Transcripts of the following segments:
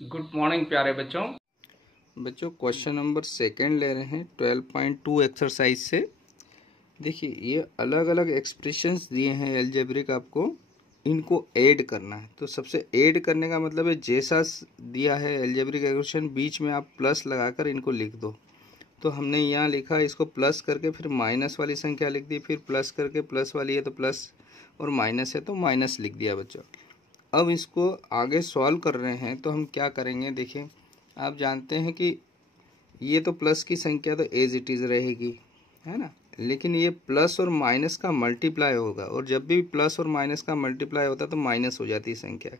Good morning प्यारे बच्चों। Question number second ले रहे हैं 12.2 एक्सरसाइज से। देखिए ये अलग अलग एक्सप्रेशंस दिए हैं एल्जेब्रिक, आपको इनको ऐड करना है। तो सबसे ऐड करने का मतलब है जैसा दिया है एल्जेब्रिक एक्सप्रेशन बीच में आप प्लस लगाकर इनको लिख दो। तो हमने यहाँ लिखा, इसको प्लस करके फिर माइनस वाली संख्या लिख दी, फिर प्लस करके प्लस वाली है तो प्लस और माइनस है तो माइनस लिख दिया बच्चों। अब इसको आगे सॉल्व कर रहे हैं तो हम क्या करेंगे, देखिए आप जानते हैं कि ये तो प्लस की संख्या तो एज इट इज़ रहेगी, है ना, लेकिन ये प्लस और माइनस का मल्टीप्लाई होगा, और जब भी प्लस और माइनस का मल्टीप्लाई होता है तो माइनस हो जाती है संख्या।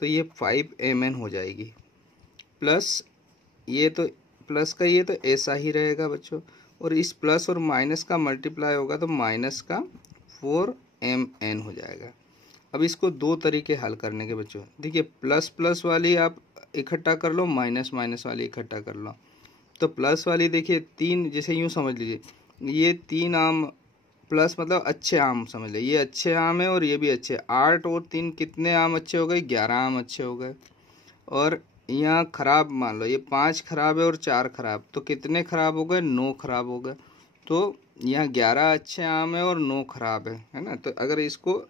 तो ये 5mn हो जाएगी। प्लस ये तो प्लस का ये तो ऐसा ही रहेगा बच्चों, और इस प्लस और माइनस का मल्टीप्लाई होगा तो माइनस का 4mn हो जाएगा। अब इसको दो तरीके हल करने के बच्चों, देखिए प्लस प्लस वाली आप इकट्ठा कर लो, माइनस माइनस वाली इकट्ठा कर लो। तो प्लस वाली देखिए तीन, जैसे यूँ समझ लीजिए ये 3 आम प्लस मतलब अच्छे आम समझ लीजिए, ये अच्छे आम है और ये भी अच्छे। 8 और 3 कितने आम अच्छे हो गए, 11 आम अच्छे हो गए। और यहाँ खराब मान लो, ये 5 खराब है और 4 खराब, तो कितने खराब हो गए, 9 खराब हो गए। तो यहाँ 11 अच्छे आम है और 9 खराब है ना। तो अगर इसको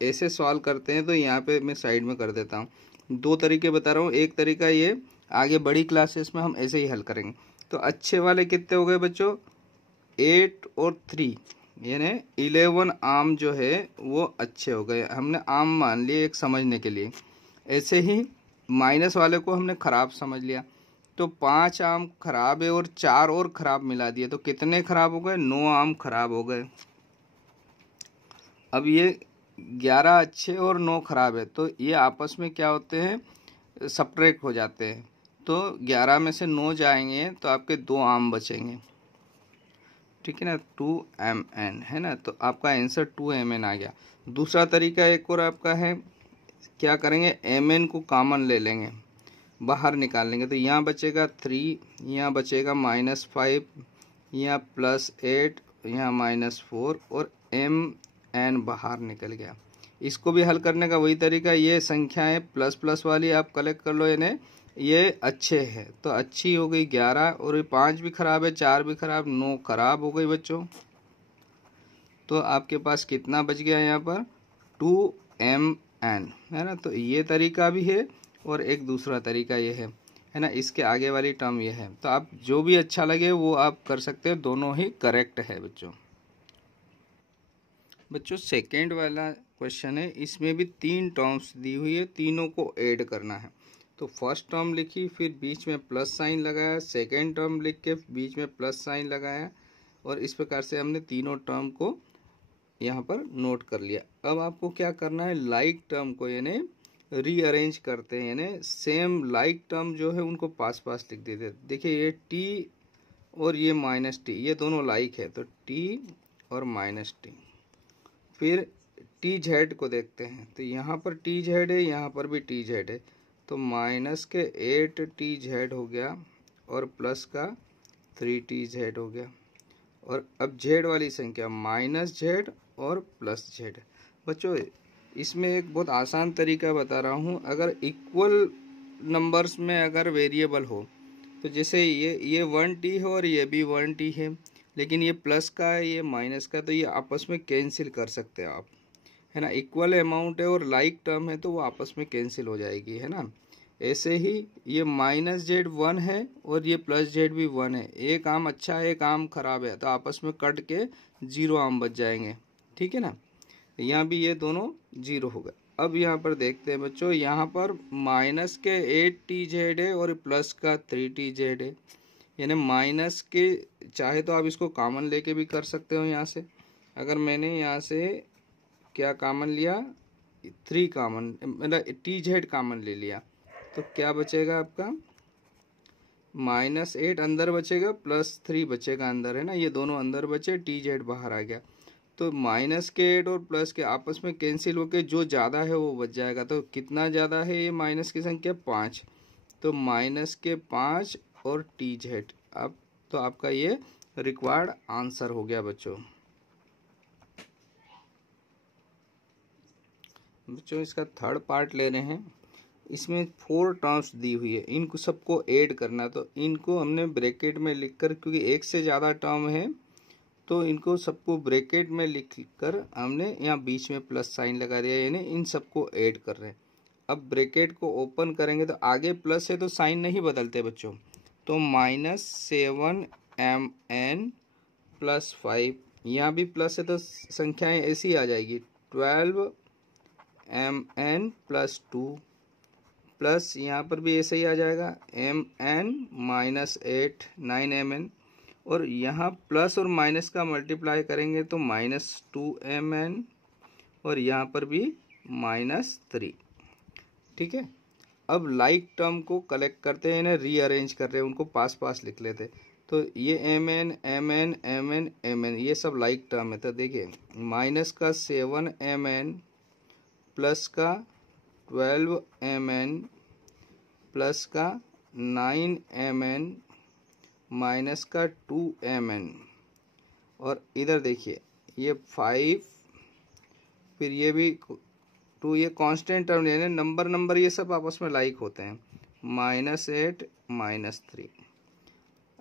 ऐसे सॉल्व करते हैं तो यहाँ पे मैं साइड में कर देता हूँ। दो तरीके बता रहा हूँ, एक तरीका ये आगे बड़ी क्लासेस में हम ऐसे ही हल करेंगे। तो अच्छे वाले कितने हो गए बच्चों, 8 और 3 यानी 11 आम जो है वो अच्छे हो गए, हमने आम मान लिए एक समझने के लिए। ऐसे ही माइनस वाले को हमने खराब समझ लिया, तो 5 आम खराब है और 4 और खराब मिला दिए, तो कितने खराब हो गए, 9 आम खराब हो गए। अब ये 11 अच्छे और 9 खराब है, तो ये आपस में क्या होते हैं, सब्ट्रैक्ट हो जाते हैं। तो 11 में से 9 जाएंगे तो आपके 2 आम बचेंगे, ठीक है ना, 2mn है ना। तो आपका आंसर 2mn आ गया। दूसरा तरीका एक और आपका है, क्या करेंगे, mn को कॉमन ले लेंगे, बाहर निकाल लेंगे। तो यहाँ बचेगा 3, यहाँ बचेगा -5, यहाँ +8, यहाँ -4 और mn बाहर निकल गया। इसको भी हल करने का वही तरीका, ये संख्याएं प्लस प्लस वाली आप कलेक्ट कर लो, यानी ये अच्छे हैं तो अच्छी हो गई 11, और ये 5 भी खराब है, 4 भी खराब, 9 खराब हो गई बच्चों। तो आपके पास कितना बच गया यहाँ पर, 2mn है ना। तो ये तरीका भी है और एक दूसरा तरीका ये है ना, इसके आगे वाली टर्म ये है। तो आप जो भी अच्छा लगे वो आप कर सकते हो, दोनों ही करेक्ट है बच्चों। सेकेंड वाला क्वेश्चन है, इसमें भी 3 टर्म्स दी हुई है, तीनों को ऐड करना है। तो फर्स्ट टर्म लिखी, फिर बीच में प्लस साइन लगाया, सेकेंड टर्म लिख के बीच में प्लस साइन लगाया, और इस प्रकार से हमने तीनों टर्म को यहाँ पर नोट कर लिया। अब आपको क्या करना है, लाइक टर्म को यानी रीअरेंज करते हैं, यानी सेम लाइक टर्म जो है उनको पास पास लिख देते हैं। देखिए ये टी और ये -t, ये दोनों लाइक है, तो टी और -t। फिर टी जेड को देखते हैं, तो यहाँ पर टी जेड है, यहाँ पर भी टी जेड है, तो -8t z हो गया और प्लस का 3t z हो गया। और अब जेड वाली संख्या -z और +z। बच्चों इसमें एक बहुत आसान तरीका बता रहा हूँ, अगर इक्वल नंबर्स में अगर वेरिएबल हो, तो जैसे ये 1t है और ये भी 1t है, लेकिन ये प्लस का है ये माइनस का, तो ये आपस में कैंसिल कर सकते हैं आप, है ना। इक्वल अमाउंट है और लाइक टर्म है तो वो आपस में कैंसिल हो जाएगी, है ना। ऐसे ही ये -z 1 है और ये +z भी 1 है, एक आम अच्छा है एक आम खराब है, तो आपस में कट के 0 आम बच जाएंगे, ठीक है ना। यहाँ भी ये दोनों 0 हो गए। अब यहाँ पर देखते हैं बच्चों, यहाँ पर माइनस के 8t z है और प्लस का 3t z है, यानी माइनस के चाहे तो आप इसको कॉमन लेके भी कर सकते हो यहाँ से। अगर मैंने यहाँ से क्या कॉमन लिया, 3 कॉमन मतलब t z कॉमन ले लिया, तो क्या बचेगा आपका, -8 अंदर बचेगा, +3 बचेगा अंदर, है ना। ये दोनों अंदर बचे, t z बाहर आ गया, तो -8 और प्लस के आपस में कैंसिल होके जो ज़्यादा है वो बच जाएगा। तो कितना ज़्यादा है ये माइनस की संख्या, 5, तो -5 और t z। अब तो आपका ये रिक्वायर्ड आंसर हो गया बच्चों। बच्चों इसका थर्ड पार्ट ले रहे हैं। इसमें 4 टर्म्स दी हुई है, इनको सबको ऐड करना। तो इनको हमने ब्रैकेट में लिखकर, क्योंकि एक से ज़्यादा टर्म है तो इनको सबको ब्रैकेट में लिख कर हमने यहाँ बीच में प्लस साइन लगा दिया, यानी इन सबको ऐड कर रहे हैं। अब ब्रैकेट को ओपन करेंगे तो आगे प्लस है तो साइन नहीं बदलते बच्चों। तो -7mn + 5, यहाँ भी प्लस है तो संख्याएं ऐसी आ जाएगी। 12mn + 2 प्लस यहाँ पर भी ऐसे ही आ जाएगा mn -8 9mn, और यहाँ प्लस और माइनस का मल्टीप्लाई करेंगे तो -2mn, और यहाँ पर भी -3। ठीक है, अब लाइक टर्म को कलेक्ट करते हैं, इन्हें रीअरेंज कर रहे हैं, उनको पास पास लिख लेते हैं। तो ये mn mn mn mn ये सब लाइक टर्म है। तो देखिए माइनस का 7mn प्लस का 12mn प्लस का 9mn माइनस का 2mn, और इधर देखिए ये 5, फिर ये भी 2, ये कांस्टेंट टर्म यानी नंबर ये सब आपस में लाइक होते हैं। -8 -3।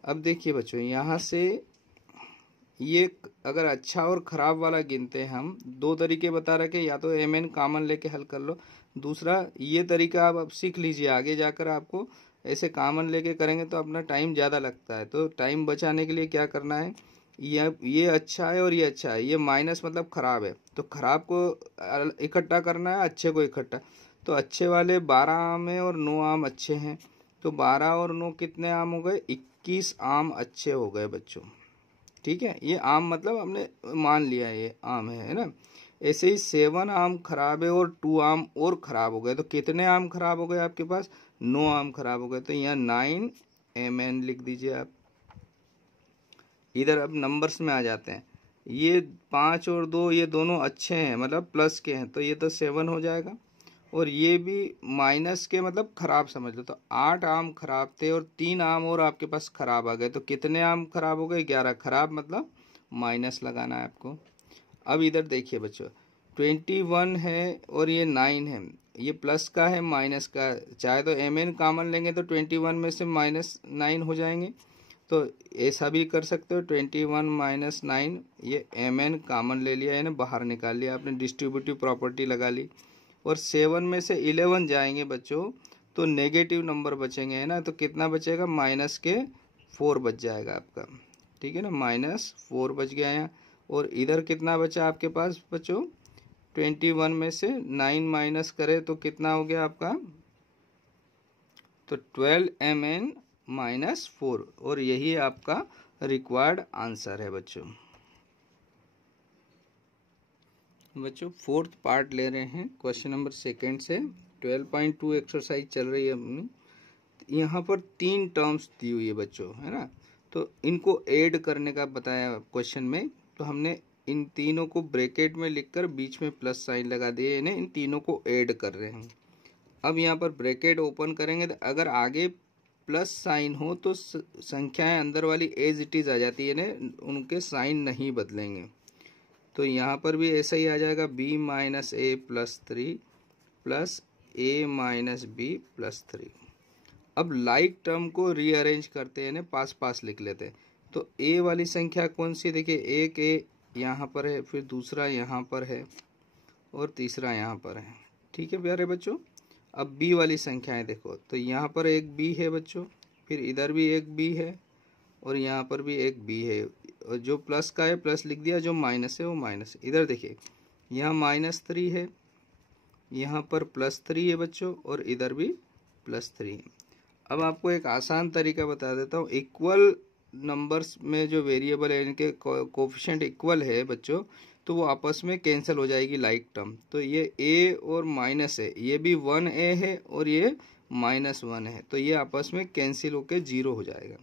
अब देखिए बच्चों यहाँ से ये अगर अच्छा और ख़राब वाला गिनते हैं हम, 2 तरीके बता रखे, या तो mn कॉमन लेके हल कर लो, दूसरा ये तरीका आप सीख लीजिए, आगे जाकर आपको ऐसे कॉमन लेके करेंगे तो अपना टाइम ज़्यादा लगता है। तो टाइम बचाने के लिए क्या करना है, ये अच्छा है और ये अच्छा है, ये माइनस मतलब ख़राब है, तो ख़राब को इकट्ठा करना है, अच्छे को इकट्ठा। तो अच्छे वाले 12 आम है और 9 आम अच्छे हैं, तो 12 और 9 कितने आम हो गए, 21 आम अच्छे हो गए बच्चों। ठीक है, ये आम मतलब हमने मान लिया ये आम है ना। ऐसे ही 7 आम खराब है और 2 आम और खराब हो गए, तो कितने आम खराब हो गए आपके पास, 9 आम खराब हो गए। तो यहाँ 9mn लिख दीजिए आप। इधर अब नंबर्स में आ जाते हैं, ये 5 और 2 ये दोनों अच्छे हैं मतलब प्लस के हैं, तो ये तो 7 हो जाएगा, और ये भी माइनस के मतलब खराब समझ लो। तो 8 आम खराब थे और 3 आम और आपके पास खराब आ गए, तो कितने आम खराब हो गए, 11। खराब मतलब माइनस लगाना है आपको। अब इधर देखिए बच्चों 21 है और ये 9 है, ये प्लस का है माइनस का, चाहे तो mn कॉमन लेंगे तो 21 में से -9 हो जाएंगे, तो ऐसा भी कर सकते हो। 21 - 9, ये mn कॉमन ले लिया, यानी बाहर निकाल लिया आपने, डिस्ट्रीब्यूटिव प्रॉपर्टी लगा ली। और 7 में से 11 जाएंगे बच्चों तो नेगेटिव नंबर बचेंगे, है ना, तो कितना बचेगा, -4 बच जाएगा आपका। ठीक है ना, -4 बच गया यहाँ। और इधर कितना बचा आपके पास बच्चों, 21 में से 9 माइनस करें तो कितना हो गया आपका, तो 12mn -4, और यही आपका रिक्वायर्ड आंसर है बच्चों। फोर्थ पार्ट ले रहे हैं क्वेश्चन नंबर 2 से। 12.2 एक्सरसाइज चल रही है अपनी। यहाँ पर 3 टर्म्स दी हुई है बच्चों, है ना, तो इनको ऐड करने का बताया क्वेश्चन में। तो हमने इन तीनों को ब्रैकेट में लिखकर बीच में प्लस साइन लगा दिए, यानी इन तीनों को ऐड कर रहे हैं। अब यहाँ पर ब्रैकेट ओपन करेंगे तो अगर आगे प्लस साइन हो तो संख्याएं अंदर वाली एज इट इज आ जाती है, यानी उनके साइन नहीं बदलेंगे। तो यहाँ पर भी ऐसा ही आ जाएगा, b - a + 3 plus a - b + 3। अब लाइक टर्म को रीअरेंज करते हैं, पास पास लिख लेते हैं। तो a वाली संख्या कौन सी, देखिए एक a यहाँ पर है, फिर दूसरा यहाँ पर है, और तीसरा यहाँ पर है। ठीक है प्यारे बच्चों। अब b वाली संख्याएं देखो, तो यहाँ पर एक b है बच्चों, फिर इधर भी एक b है, और यहाँ पर भी एक b है, और जो प्लस का है प्लस लिख दिया, जो माइनस है वो माइनस। इधर देखिए यहाँ -3 है, यहाँ पर +3 है बच्चों, और इधर भी +3 है। अब आपको एक आसान तरीका बता देता हूँ। इक्वल नंबर्स में जो वेरिएबल है इनके कोफिशिएंट इक्वल है बच्चों, तो वो आपस में कैंसिल हो जाएगी लाइक टर्म। तो ये a और माइनस है, ये भी 1a है और ये -1 है, तो ये आपस में कैंसिल होकर 0 हो जाएगा।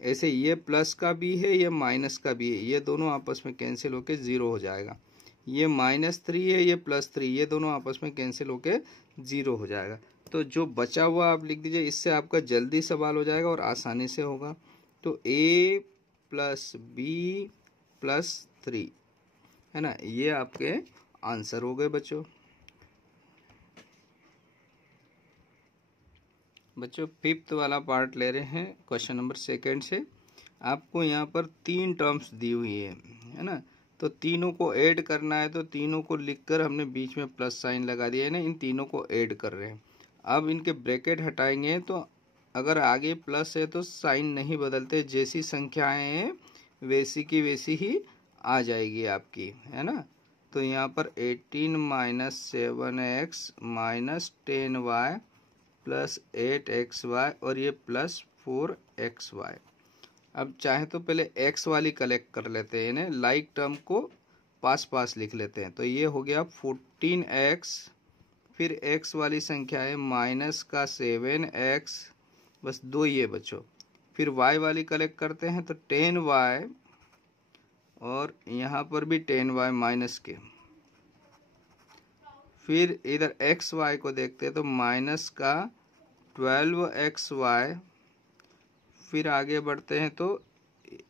ऐसे ये प्लस का भी है, ये माइनस का भी है, ये दोनों आपस में कैंसिल होकर 0 हो जाएगा। ये -3 है, ये +3, ये दोनों आपस में कैंसिल होकर 0 हो जाएगा। तो जो बचा हुआ आप लिख दीजिए, इससे आपका जल्दी सवाल हो जाएगा और आसानी से होगा। तो a + b + 3, है ना, ये आपके आंसर हो गए बच्चों। बच्चों फिफ्थ वाला पार्ट ले रहे हैं क्वेश्चन नंबर सेकंड से। आपको यहाँ पर 3 टर्म्स दी हुई है ना, तो तीनों को ऐड करना है। तो तीनों को लिखकर हमने बीच में प्लस साइन लगा दिया है ना, इन तीनों को ऐड कर रहे हैं। अब इनके ब्रैकेट हटाएंगे तो अगर आगे प्लस है तो साइन नहीं बदलते, जैसी संख्याएं हैं वैसी की वैसी ही आ जाएगी आपकी, है ना। तो यहाँ पर 18 minus 7x minus 10y plus 8xy और ये प्लस 4xy। अब चाहे तो पहले x वाली कलेक्ट कर लेते हैं, यानी लाइक टर्म को पास पास लिख लेते हैं। तो ये हो गया 14x, फिर x वाली संख्या है माइनस का 7x, बस दो ये बच्चों। फिर y वाली कलेक्ट करते हैं तो 10y और यहाँ पर भी 10y माइनस के। फिर इधर एक्स वाई को देखते हैं तो माइनस का 12xy, फिर आगे बढ़ते हैं तो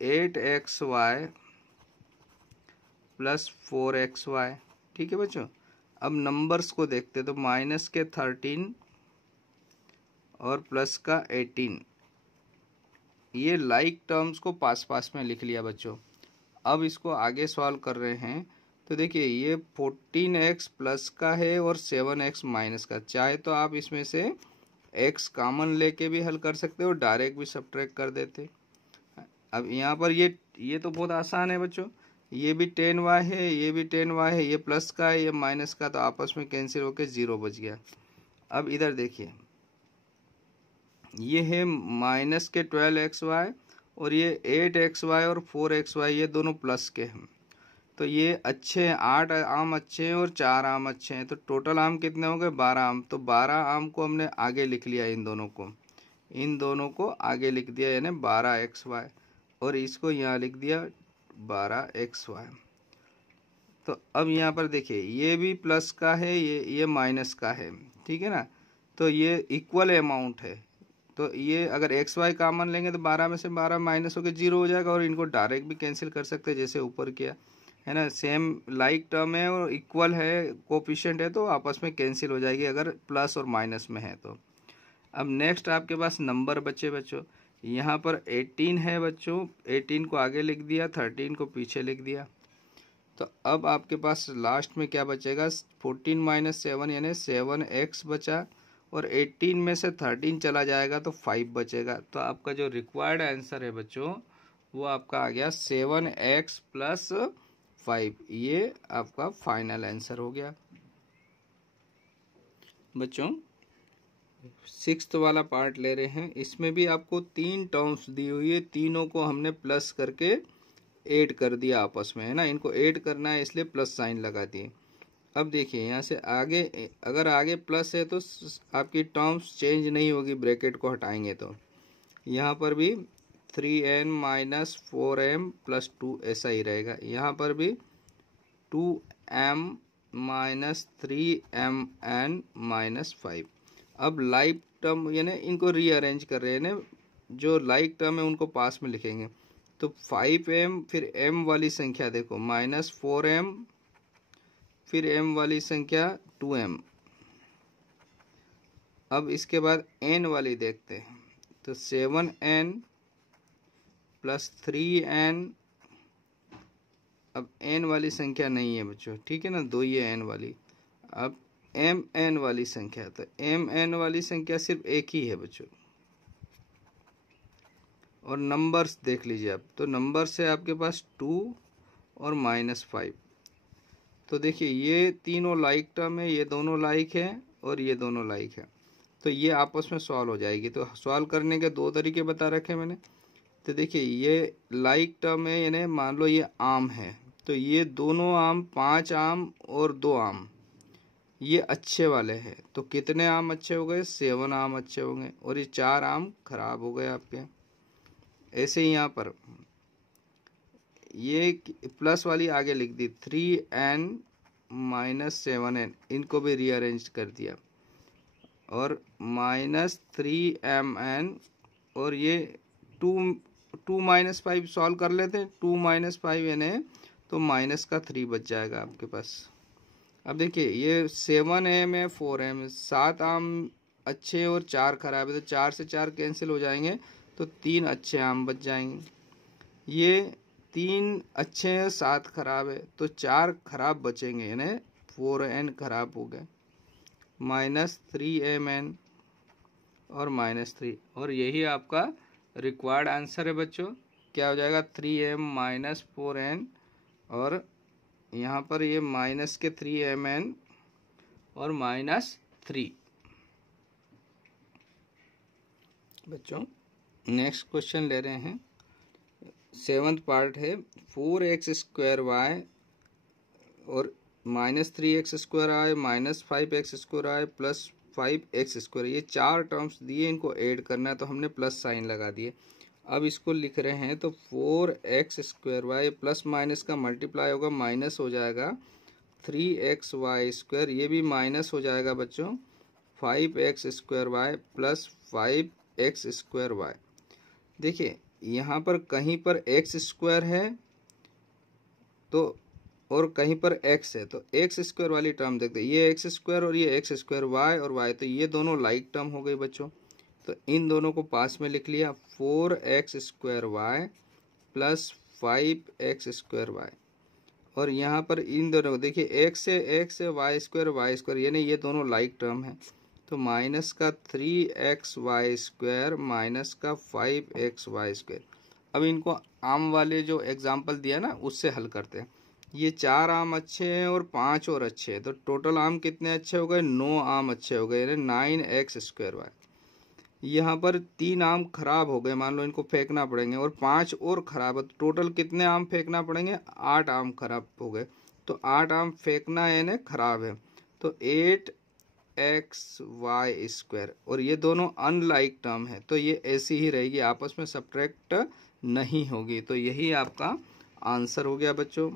8xy प्लस 4xy। ठीक है बच्चों। अब नंबर्स को देखते हैं तो माइनस के 13 और प्लस का 18। ये लाइक टर्म्स को पास पास में लिख लिया बच्चों। अब इसको आगे सॉल्व कर रहे हैं तो देखिए ये 14x प्लस का है और 7x माइनस का। चाहे तो आप इसमें से x कॉमन लेके भी हल कर सकते हो, डायरेक्ट भी सब्ट्रैक्ट कर देते। अब यहाँ पर ये तो बहुत आसान है बच्चों। ये भी 10y है, ये भी 10y है, ये प्लस का है, ये माइनस का, तो आपस में कैंसिल होके 0 बच गया। अब इधर देखिए ये है माइनस के 12xy और ये 8xy और 4xy, ये दोनों प्लस के हैं। तो ये अच्छे हैं, 8 आम अच्छे हैं और 4 आम अच्छे हैं। तो टोटल आम कितने हो गए? 12 आम। तो 12 आम को हमने आगे लिख लिया, इन दोनों को आगे लिख दिया, यानी 12xy, और इसको यहाँ लिख दिया 12xy। तो अब यहाँ पर देखिए ये भी प्लस का है, ये माइनस का है, ठीक है ना। तो ये इक्वल अमाउंट है। तो ये अगर एक्स वाई कॉमन लेंगे तो 12 में से 12 माइनस होकर 0 हो जाएगा, और इनको डायरेक्ट भी कैंसिल कर सकते हैं जैसे ऊपर किया, है ना। सेम लाइक टर्म है और इक्वल है, कोफिशिएंट है, तो आपस में कैंसिल हो जाएगी अगर प्लस और माइनस में है तो। अब नेक्स्ट आपके पास नंबर बचे बच्चों। यहाँ पर 18 है बच्चों, 18 को आगे लिख दिया, 13 को पीछे लिख दिया। तो अब आपके पास लास्ट में क्या बचेगा? 14 माइनस 7 यानी 7x बचा, और 18 में से 13 चला जाएगा तो 5 बचेगा। तो आपका जो रिक्वायर्ड आंसर है बच्चों वो आपका आ गया 7x प्लस 5। ये आपका फाइनल आंसर हो गया बच्चों। 6th वाला पार्ट ले रहे हैं। इसमें भी आपको 3 टर्म्स दी हुई है, तीनों को हमने प्लस करके ऐड कर दिया आपस में, है ना। इनको ऐड करना है इसलिए प्लस साइन लगा दिए। अब देखिए यहाँ से आगे, अगर आगे प्लस है तो आपकी टर्म्स चेंज नहीं होगी, ब्रैकेट को हटाएंगे तो यहाँ पर भी 3n माइनस 4m प्लस 2 ऐसा ही रहेगा। यहाँ पर भी 2m माइनस 3mn माइनस 5। अब लाइक टर्म यानी इनको रीअरेंज कर रहे हैं, जो लाइक टर्म है उनको पास में लिखेंगे। तो 5m फिर m वाली संख्या देखो माइनस 4m, फिर m वाली संख्या 2m। अब इसके बाद n वाली देखते हैं तो 7n प्लस 3n। अब n वाली संख्या नहीं है बच्चों, ठीक है ना, 2 ही है n वाली। अब mn वाली संख्या, तो mn वाली संख्या सिर्फ एक ही है बच्चों। और नंबर्स देख लीजिए आप, तो नंबर्स है आपके पास 2 और माइनस 5। तो देखिए ये तीनों लाइक टर्म है, ये दोनों लाइक है और ये दोनों लाइक है, तो ये आपस में सॉल्व हो जाएगी। तो सॉल्व करने के 2 तरीके बता रखे मैंने। तो देखिए ये लाइक टर्म है, यानी मान लो ये आम है, तो ये दोनों आम 5 आम और 2 आम ये अच्छे वाले हैं। तो कितने आम अच्छे हो गए? 7 आम अच्छे हो गए, और ये 4 आम खराब हो गए आपके। ऐसे ही यहाँ पर ये प्लस वाली आगे लिख दी, 3n माइनस 7n, इनको भी रीअरेंज कर दिया, और माइनस 3mn, और ये 2 माइनस 5 सॉल्व कर लेते हैं। 2 माइनस 5 यानी तो माइनस का 3 बच जाएगा आपके पास। अब देखिए ये 7m है, 4m, 7 आम अच्छे और 4 खराब है, तो 4 से 4 कैंसिल हो जाएंगे, तो 3 अच्छे आम बच जाएंगे। ये 3 अच्छे हैं, 7 खराब है, तो 4 खराब बचेंगे, यानी 4n खराब हो गए, -3mn और -3, और यही आपका रिक्वायर्ड आंसर है बच्चों। क्या हो जाएगा, 3m - 4n, और यहाँ पर ये माइनस के 3mn और -3। बच्चों नेक्स्ट क्वेश्चन ले रहे हैं, 7th पार्ट है, 4x² और -3x² -5x² प्लस 5x², ये 4 टर्म्स दिए, इनको ऐड करना है, तो हमने प्लस साइन लगा दिए। अब इसको लिख रहे हैं, तो 4x² प्लस माइनस का मल्टीप्लाई होगा, माइनस हो जाएगा 3xy², ये भी माइनस हो जाएगा बच्चों 5x² प्लस 5x²। देखिए यहाँ पर कहीं पर x² है तो, और कहीं पर x है, तो x² वाली टर्म देखते हैं, ये x² और ये x², y और y, तो ये दोनों लाइक टर्म हो गई बच्चों, तो इन दोनों को पास में लिख लिया, 4x² प्लस 5x², और यहाँ पर इन दोनों को देखिए, x से y², यानी ये दोनों लाइक टर्म है, तो माइनस का 3xy² माइनस का 5xy²। अब इनको आम वाले जो एग्जाम्पल दिया ना, उससे हल करते हैं। ये 4 आम अच्छे हैं और 5 और अच्छे हैं, तो टोटल आम कितने अच्छे हो गए, 9 आम अच्छे हो गए, यानी 9x²। यहाँ पर 3 आम खराब हो गए, मान लो इनको फेंकना पड़ेंगे, और 5 और खराब है, तो टोटल कितने आम फेंकना पड़ेंगे, 8 आम खराब हो गए, तो 8 आम फेंकना है, यानी खराब है, तो 8xy², और ये दोनों अनलाइक टर्म है, तो ये ऐसी ही रहेगी, आपस में सब्ट्रैक्ट नहीं होगी, तो यही आपका आंसर हो गया बच्चों।